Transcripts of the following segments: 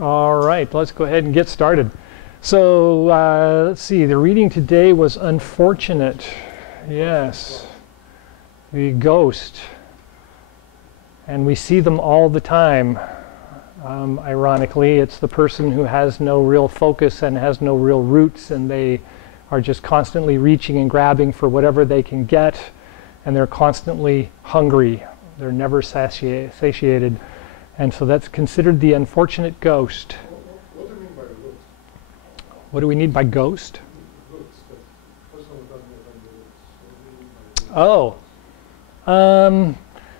All right, let's go ahead and get started. So let's see, the reading today was unfortunate. Yes, the ghost. And we see them all the time. Ironically, it's the person who has no real focus and has no real roots, and they are just constantly reaching and grabbing for whatever they can get, and they're constantly hungry. They're never satiated. And so that's considered the unfortunate ghost. What do you mean by root? What do we need by ghost? Roots. The person who doesn't have any roots. Oh,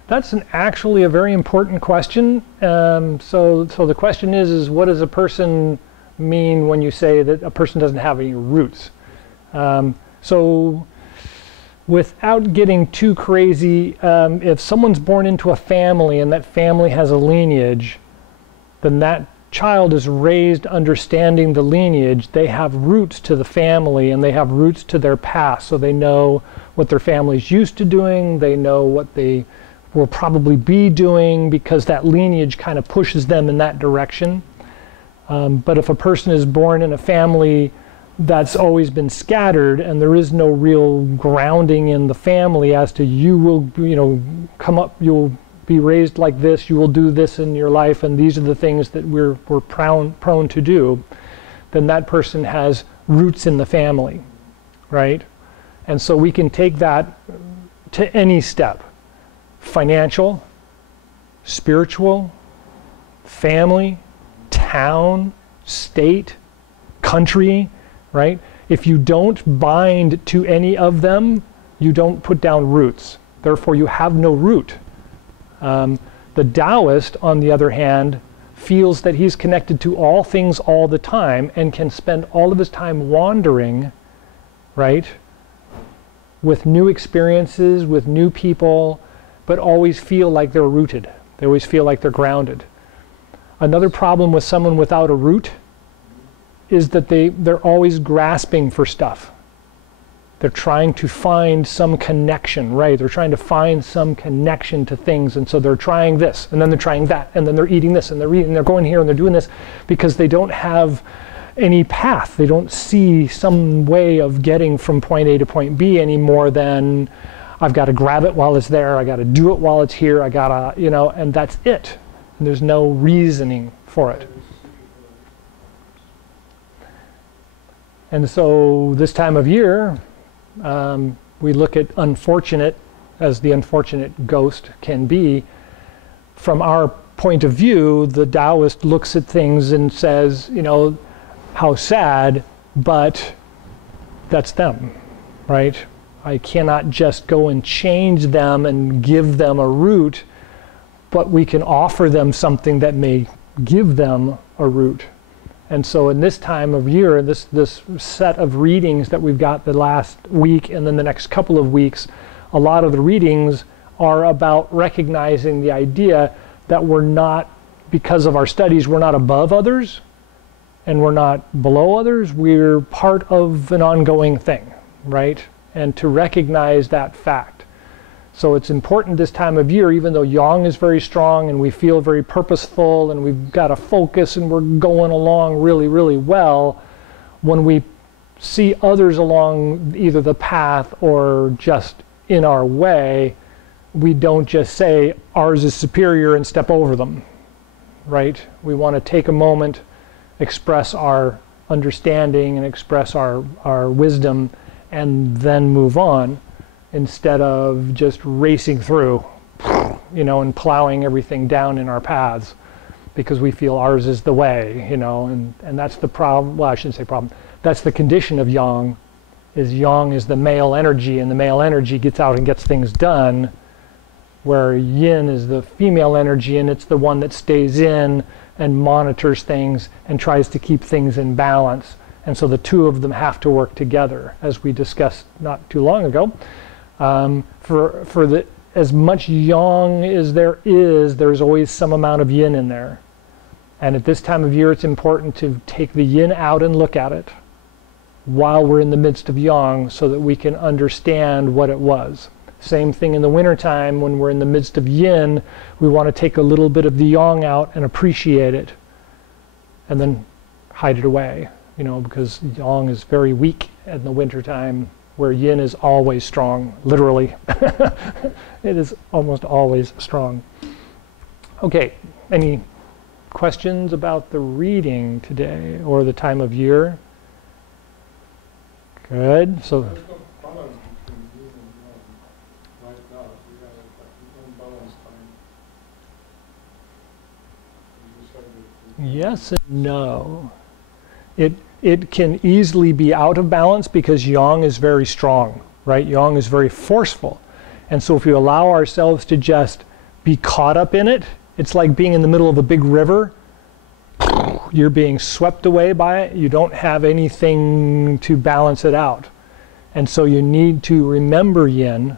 that's actually a very important question. So the question is what does a person mean when you say that a person doesn't have any roots? So without getting too crazy, if someone's born into a family and that family has a lineage, then that child is raised understanding the lineage. They have roots to the family and they have roots to their past. So they know what their family's used to doing. They know what they will probably be doing because that lineage kind of pushes them in that direction. But if a person is born in a family that's always been scattered and there is no real grounding in the family as to you will, come up, you'll be raised like this, you will do this in your life, and these are the things that we're prone to do, then that person has roots in the family, right? And so we can take that to any step. Financial, spiritual, family, town, state, country, right? If you don't bind to any of them, you don't put down roots. Therefore, you have no root. The Taoist, on the other hand, feels that he's connected to all things all the time and can spend all of his time wandering, right? With new experiences, with new people, but always feel like they're rooted. They always feel like they're grounded. Another problem with someone without a root is that they're always grasping for stuff. They're trying to find some connection, right? They're trying to find some connection to things, and so they're trying this, and then they're trying that, and then they're eating this, and they're going here, and they're doing this, because they don't have any path. They don't see some way of getting from point A to point B any more than I've got to grab it while it's there, I got to do it while it's here, I got to, and that's it. And there's no reasoning for it. And so this time of year, we look at unfortunate as the unfortunate ghost can be. From our point of view, the Taoist looks at things and says, how sad, but that's them, right? I cannot just go and change them and give them a root, but we can offer them something that may give them a root. And so in this time of year, this set of readings that we've got the last week and then the next couple of weeks, a lot of the readings are about recognizing the idea that we're not, because of our studies, we're not above others and we're not below others. We're part of an ongoing thing, right? And to recognize that fact. So it's important this time of year, even though Yang is very strong and we feel very purposeful and we've got a focus and we're going along really, really well, when we see others along either the path or just in our way, we don't just say ours is superior and step over them, right? We want to take a moment, express our understanding and express our wisdom, and then move on, instead of just racing through, and plowing everything down in our paths because we feel ours is the way, and that's the problem. Well, I shouldn't say problem. That's the condition of Yang, is Yang is the male energy, and the male energy gets out and gets things done, where Yin is the female energy, and it's the one that stays in and monitors things and tries to keep things in balance. And so the two of them have to work together, as we discussed not too long ago. For as much Yang as there is, there's always some amount of Yin in there. And at this time of year, it's important to take the Yin out and look at it while we're in the midst of Yang, so that we can understand what it was. Same thing in the wintertime, when we're in the midst of Yin, we want to take a little bit of the Yang out and appreciate it. and then hide it away, you know, because yang is very weak in the wintertime, where yin is always strong, literally. It is almost always strong. Okay, any questions about the reading today or the time of year? Good. So There's no balance between yin and yang right now. We have an unbalanced time. You said that yes and no. It can easily be out of balance because yang is very strong, right? Yang is very forceful. And so if you allow ourselves to just be caught up in it, it's like being in the middle of a big river. You're being swept away by it. You don't have anything to balance it out. And so you need to remember yin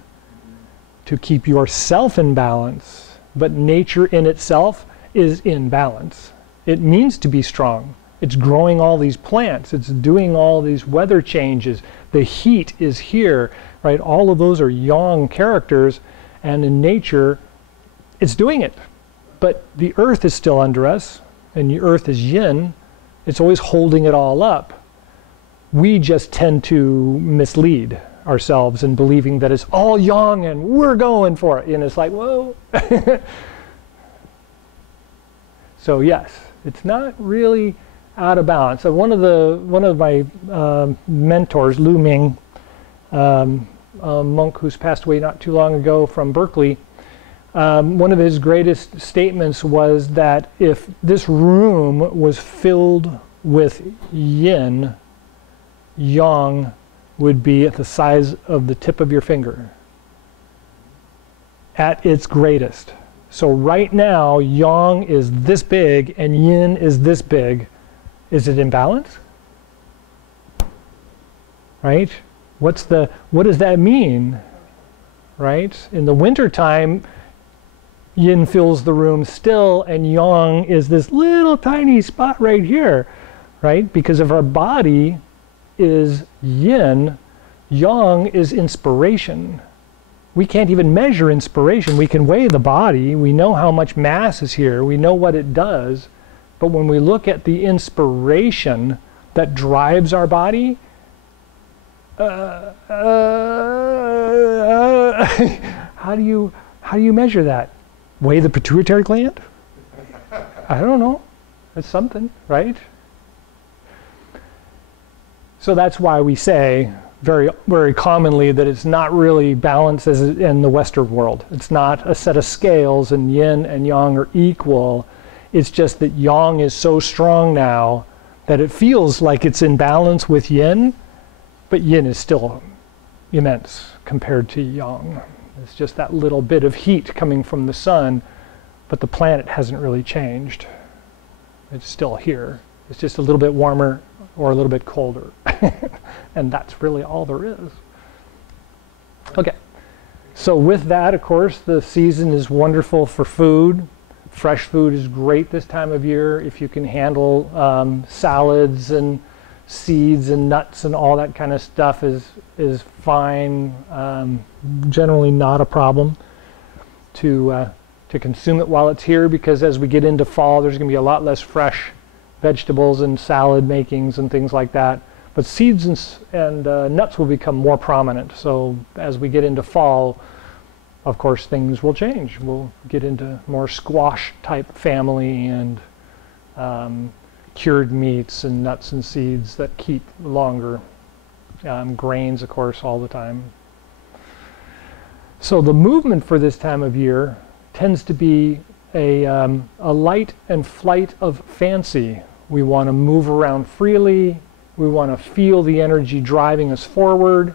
to keep yourself in balance, but nature in itself is in balance. It means to be strong. It's growing all these plants. It's doing all these weather changes. The heat is here, right? All of those are yang characters, and in nature, it's doing it. But the earth is still under us, and the earth is yin. It's always holding it all up. We just tend to mislead ourselves in believing that it's all yang and we're going for it. And it's like, whoa. So yes, it's not really out of balance. So one of my mentors, Lu Ming, a monk who's passed away not too long ago from Berkeley, one of his greatest statements was that if this room was filled with yin, yang would be at the size of the tip of your finger at its greatest. So right now, yang is this big and yin is this big. Is it in balance? Right? What does that mean? Right? In the wintertime, yin fills the room still, and yang is this little tiny spot right here, right? Because if our body is yin, yang is inspiration. We can't even measure inspiration. We can weigh the body. We know how much mass is here. We know what it does. But when we look at the inspiration that drives our body, how do you measure that? Weigh the pituitary gland? I don't know. It's something, right? So that's why we say very, very commonly that it's not really balanced as in the Western world. It's not a set of scales and yin and yang are equal. It's just that yang is so strong now that it feels like it's in balance with yin, but yin is still immense compared to yang. It's just that little bit of heat coming from the sun, but the planet hasn't really changed. It's still here. It's just a little bit warmer or a little bit colder. And that's really all there is. Okay, so with that, of course, the season is wonderful for food. Fresh food is great this time of year. If you can handle salads and seeds and nuts and all that kind of stuff is fine. Generally not a problem to consume it while it's here, because as we get into fall, there's going to be a lot less fresh vegetables and salad makings and things like that. But seeds and nuts will become more prominent. So as we get into fall, of course, things will change. We'll get into more squash type family and cured meats and nuts and seeds that keep longer. Grains, of course, all the time. So the movement for this time of year tends to be a light and flight of fancy. We want to move around freely. We want to feel the energy driving us forward.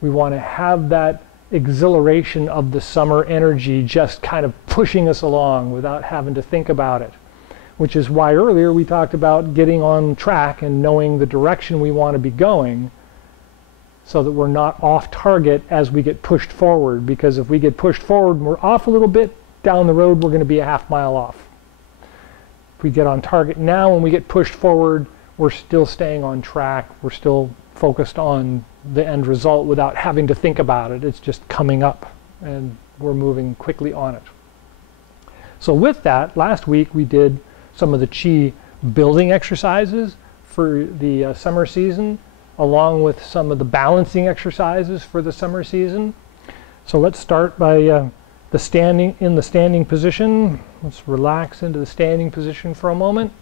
We want to have that exhilaration of the summer energy just kind of pushing us along without having to think about it. Which is why earlier we talked about getting on track and knowing the direction we want to be going, so that we're not off target as we get pushed forward. Because if we get pushed forward and we're off a little bit, down the road we're going to be a half mile off. If we get on target now, when we get pushed forward, we're still staying on track. We're still focused on the end result without having to think about it. It's just coming up and we're moving quickly on it. So with that, last week we did some of the Chi building exercises for the summer season, along with some of the balancing exercises for the summer season. So let's start by the standing position. Let's relax into the standing position for a moment.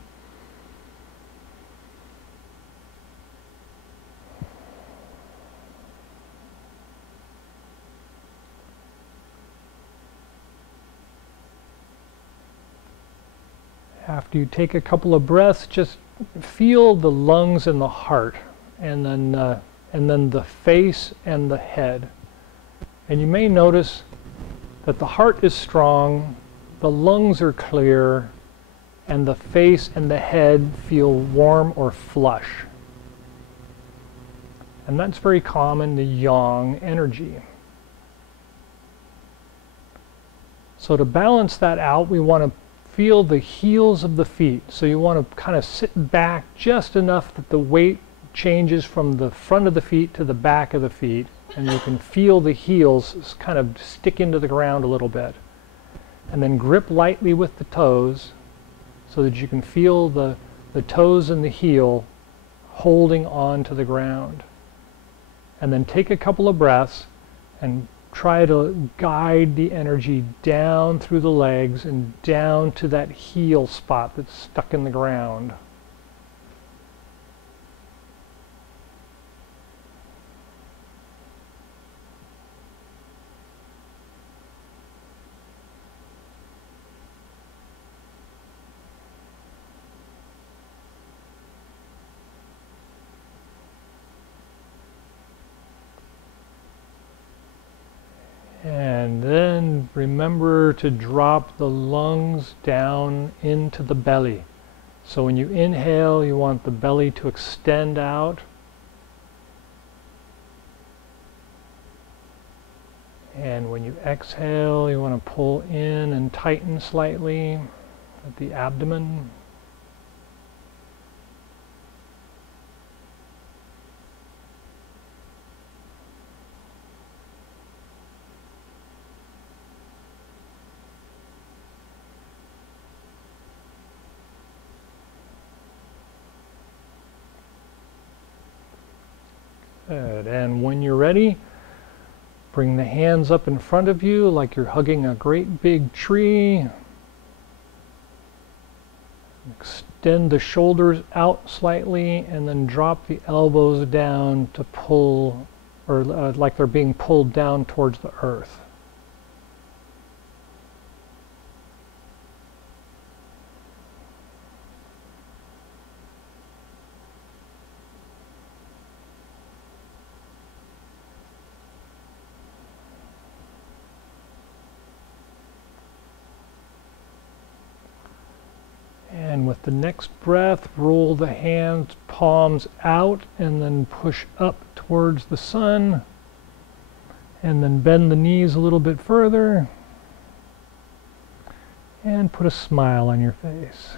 After you take a couple of breaths, just feel the lungs and the heart, and then the face and the head. And you may notice that the heart is strong, the lungs are clear, and the face and the head feel warm or flush. And that's very common, the yang energy. So to balance that out, we want to feel the heels of the feet. So you want to kind of sit back just enough that the weight changes from the front of the feet to the back of the feet, and you can feel the heels kind of stick into the ground a little bit. And then grip lightly with the toes so that you can feel the toes and the heel holding on to the ground. And then take a couple of breaths and try to guide the energy down through the legs and down to that heel spot that's stuck in the ground. And then remember to drop the lungs down into the belly. So when you inhale, you want the belly to extend out. And when you exhale, you want to pull in and tighten slightly at the abdomen. Good. And when you're ready, bring the hands up in front of you like you're hugging a great big tree. Extend the shoulders out slightly and then drop the elbows down to pull, or like they're being pulled down towards the earth. And with the next breath, roll the hands, palms out, and then push up towards the sun. And then bend the knees a little bit further. And put a smile on your face.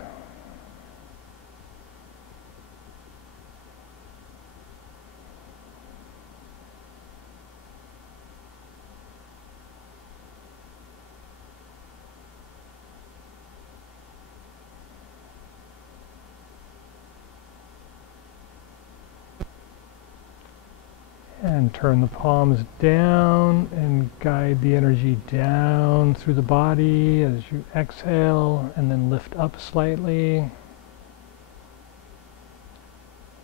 And turn the palms down and guide the energy down through the body as you exhale, and then lift up slightly.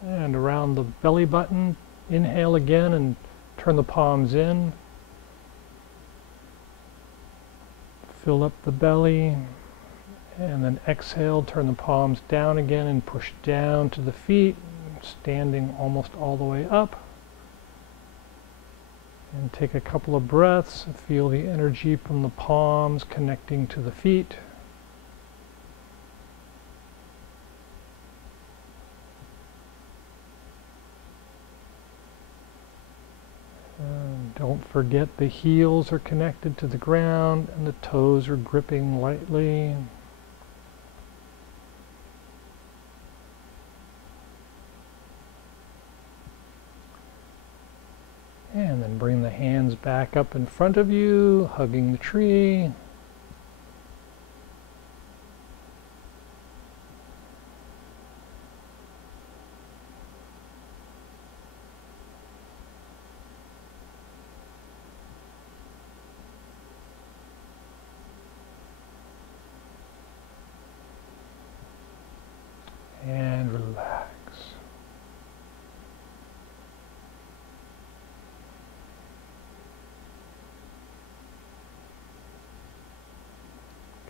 And around the belly button, inhale again and turn the palms in. Fill up the belly, and then exhale, turn the palms down again and push down to the feet, standing almost all the way up. And take a couple of breaths, feel the energy from the palms connecting to the feet. And don't forget the heels are connected to the ground and the toes are gripping lightly. And then bring the hands back up in front of you, hugging the tree.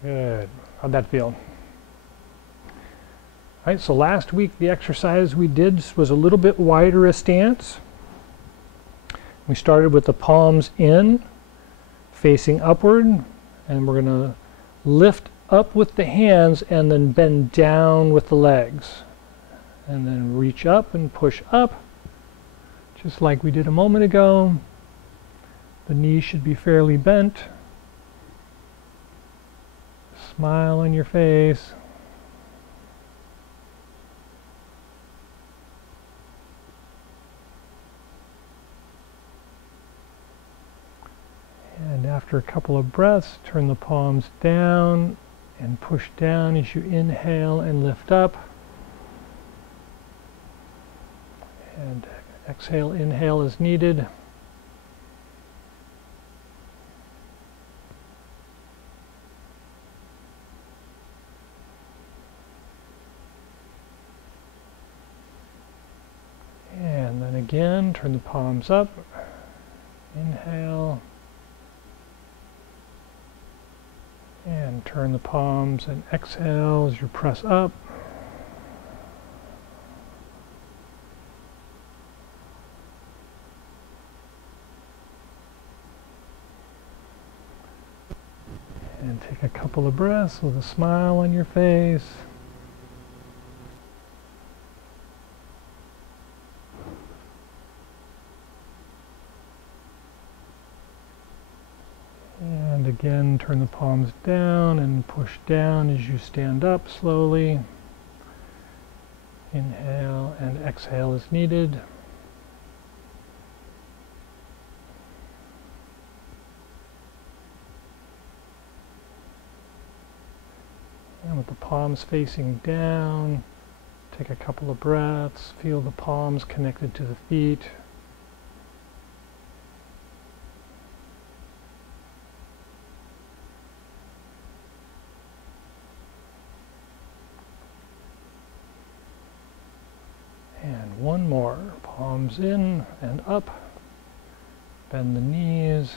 Good. How'd that feel? All right, so last week the exercise we did was a little bit wider a stance. We started with the palms in, facing upward, and we're going to lift up with the hands and then bend down with the legs. And then reach up and push up, just like we did a moment ago. The knees should be fairly bent. Smile on your face. And after a couple of breaths, turn the palms down and push down as you inhale and lift up. And exhale, inhale as needed. And then again, turn the palms up. Inhale. And turn the palms and exhale as you press up. And take a couple of breaths with a smile on your face. And again, turn the palms down and push down as you stand up slowly. Inhale and exhale as needed. And with the palms facing down, take a couple of breaths, feel the palms connected to the feet. And one more, palms in and up, bend the knees,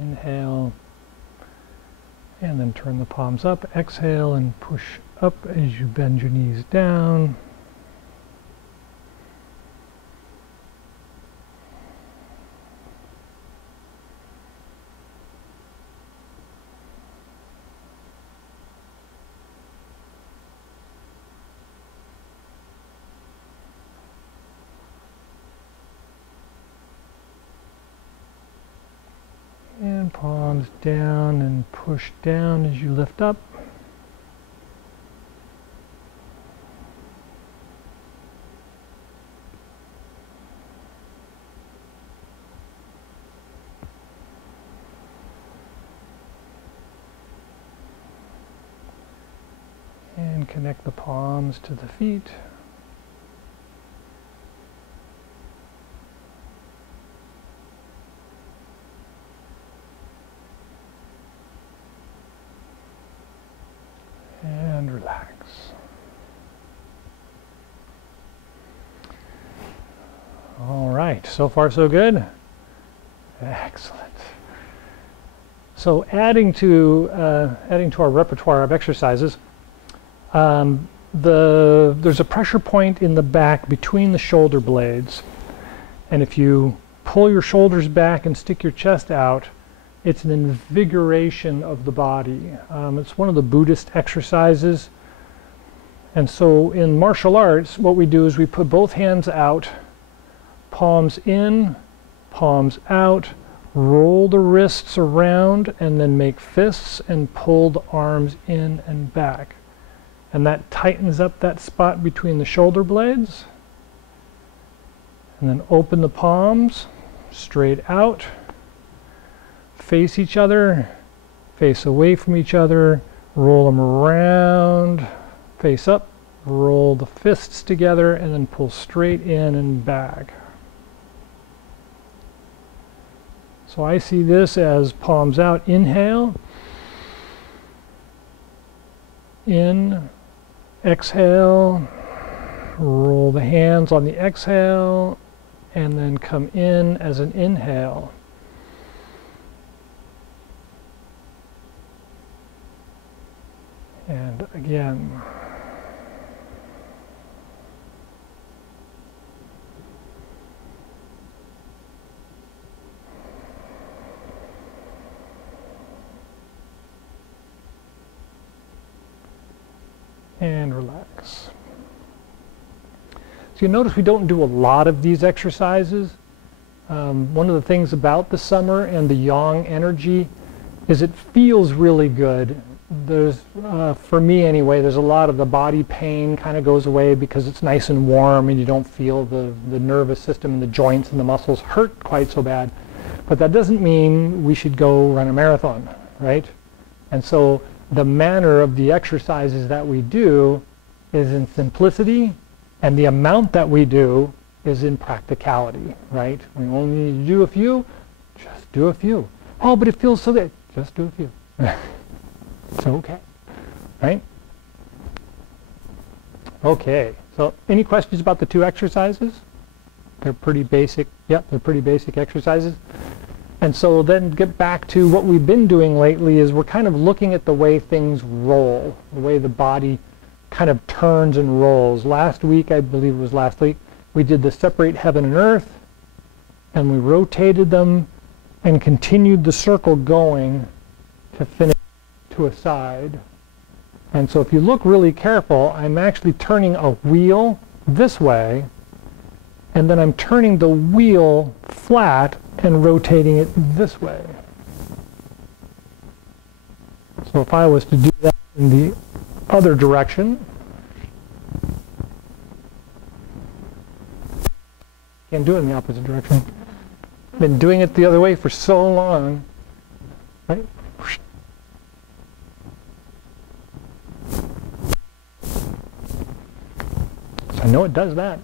inhale. And then turn the palms up, exhale, and push up as you bend your knees down. And palms down and push down as you lift up. And connect the palms to the feet. And relax. All right, so far so good? Excellent. So adding to our repertoire of exercises, there's a pressure point in the back between the shoulder blades, and if you pull your shoulders back and stick your chest out, it's an invigoration of the body. It's one of the Buddhist exercises. And so in martial arts, what we do is we put both hands out, palms in, palms out, roll the wrists around, and then make fists and pull the arms in and back. And that tightens up that spot between the shoulder blades. And then open the palms straight out. Face each other, face away from each other, roll them around, face up, roll the fists together, and then pull straight in and back. So I see this as palms out, inhale, in, exhale, roll the hands on the exhale, and then come in as an inhale. And again. And relax. So you notice we don't do a lot of these exercises. One of the things about the summer and the yang energy is it feels really good. There's, for me anyway, there's a lot of the body pain kind of goes away because it's nice and warm and you don't feel the nervous system and the joints and the muscles hurt quite so bad. But that doesn't mean we should go run a marathon, right? And so the manner of the exercises that we do is in simplicity, and the amount that we do is in practicality, right? We only need to do a few, just do a few. Oh, but it feels so good, just do a few. It's okay, right? Okay, so any questions about the two exercises? They're pretty basic, yep, they're pretty basic exercises. And so then get back to what we've been doing lately is we're kind of looking at the way things roll, the way the body kind of turns and rolls. Last week, I believe it was last week, we did the separate heaven and earth, and we rotated them and continued the circle going to finish to a side. And so if you look really careful, I'm actually turning a wheel this way, and then I'm turning the wheel flat and rotating it this way. So if I was to do that in the other direction, can't do it in the opposite direction. Been doing it the other way for so long, right? So I know it does that.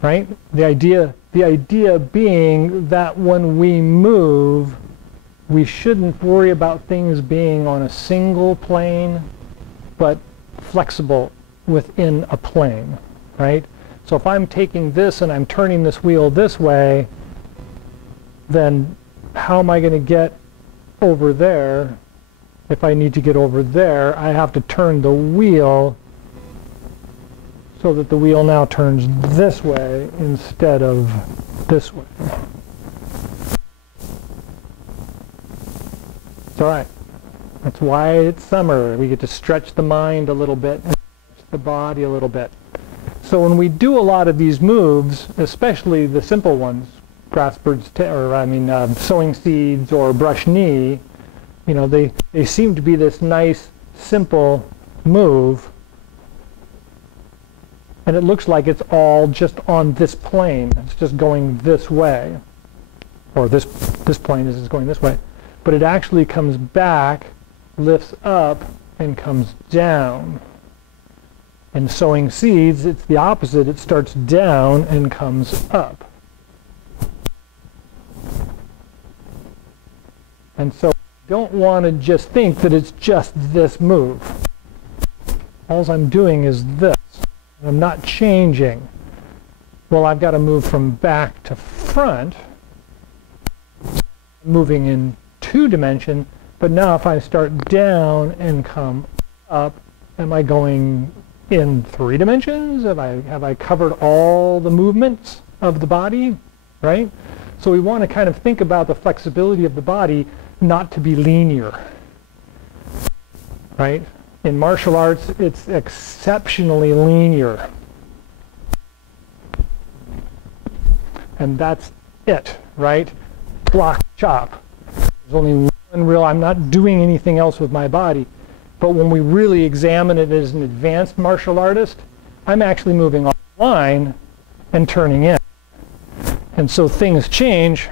Right? The idea being that when we move, we shouldn't worry about things being on a single plane, but flexible within a plane, right? So if I'm taking this and I'm turning this wheel this way, then how am I going to get over there? If I need to get over there, I have to turn the wheel so that the wheel now turns this way instead of this way. It's all right. That's why it's summer. We get to stretch the mind a little bit and stretch the body a little bit. So when we do a lot of these moves, especially the simple ones, grass bird's tail, or sowing seeds or brush knee, you know, they seem to be this nice, simple move. And it looks like it's all just on this plane. It's just going this way. Or this plane is going this way. But it actually comes back, lifts up, and comes down. In sowing seeds, it's the opposite. It starts down and comes up. And so you don't want to just think that it's just this move. All I'm doing is this. I'm not changing. Well, I've got to move from back to front, moving in 2 dimension, but now if I start down and come up, am I going in 3 dimensions? Have I covered all the movements of the body, right? So we want to kind of think about the flexibility of the body not to be linear, right? In martial arts, it's exceptionally linear. And that's it, right? Block, chop. There's only one real, I'm not doing anything else with my body. But when we really examine it as an advanced martial artist, I'm actually moving off the line and turning in. And so things change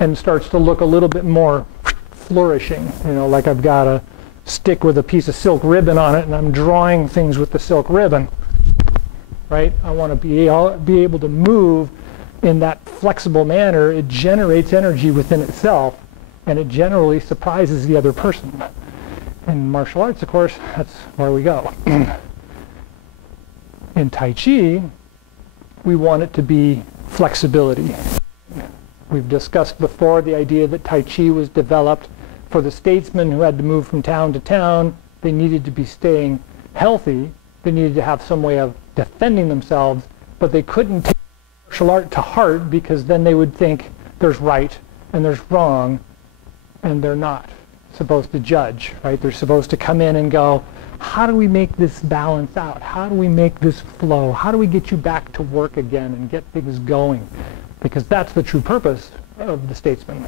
and starts to look a little bit more flourishing. You know, like I've got a stick with a piece of silk ribbon on it and I'm drawing things with the silk ribbon, right? I want to be able to move in that flexible manner. It generates energy within itself and it generally surprises the other person. In martial arts, of course, that's where we go. In Tai Chi, we want it to be flexibility. We've discussed before the idea that Tai Chi was developed for the statesmen who had to move from town to town, they needed to be staying healthy. They needed to have some way of defending themselves, but they couldn't take martial art to heart because then they would think there's right and there's wrong, and they're not supposed to judge, right? They're supposed to come in and go, how do we make this balance out? How do we make this flow? How do we get you back to work again and get things going? Because that's the true purpose of the statesman.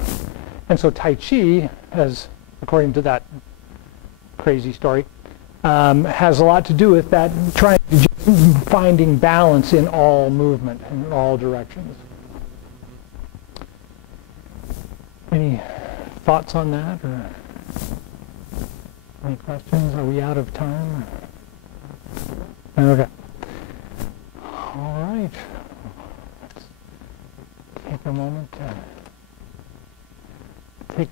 And so Tai Chi, as according to that crazy story, has a lot to do with that, finding balance in all movement, in all directions. Any thoughts on that, or any questions? Are we out of time? Okay. All right. Let's take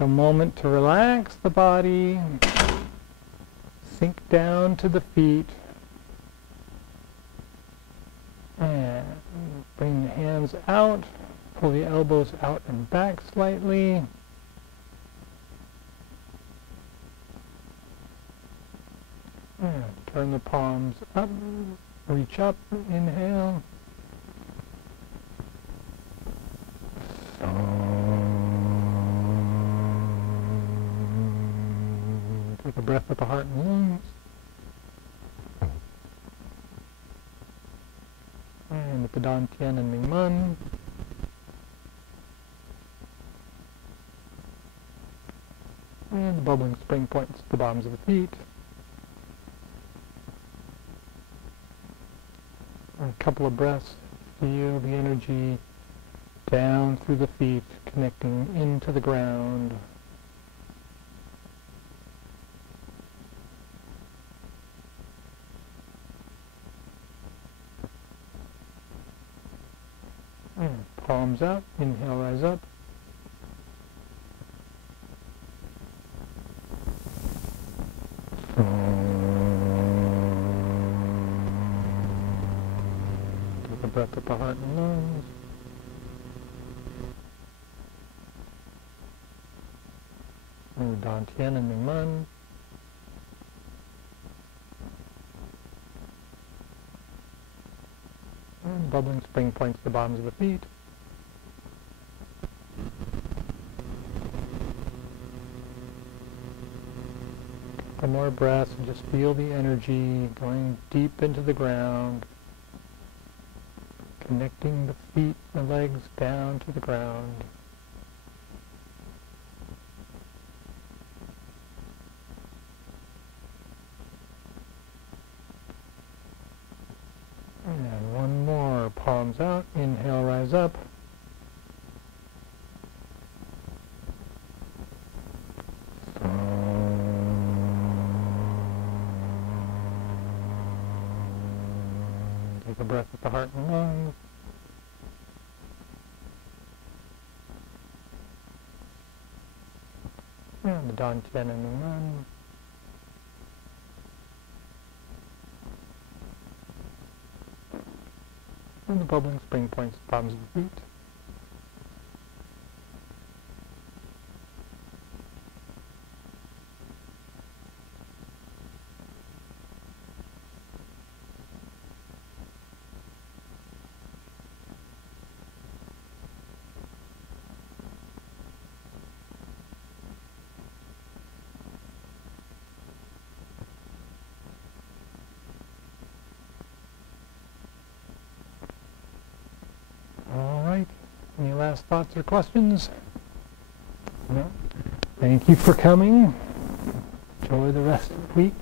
a moment to relax the body, sink down to the feet, and bring the hands out, pull the elbows out and back slightly. And turn the palms up, reach up, inhale. Take a breath with the heart and lungs. And with the Dan Tian and Ming Man. And the bubbling spring points at the bottoms of the feet. And a couple of breaths, feel the energy down through the feet, connecting into the ground. And palms out, inhale, rise up. Take a breath with the heart and lungs. And Dan Tian and Ming Man. And bubbling spring points to the bottoms of the feet. Couple more breaths and just feel the energy going deep into the ground, connecting the feet and legs down to the ground. And one more, palms out, inhale, rise up. Take a breath with the heart and lungs. And the Dan Tian and Ming Man. And the bubbling spring points at the bottoms of the feet. Any last thoughts or questions? No? Thank you for coming. Enjoy the rest of the week.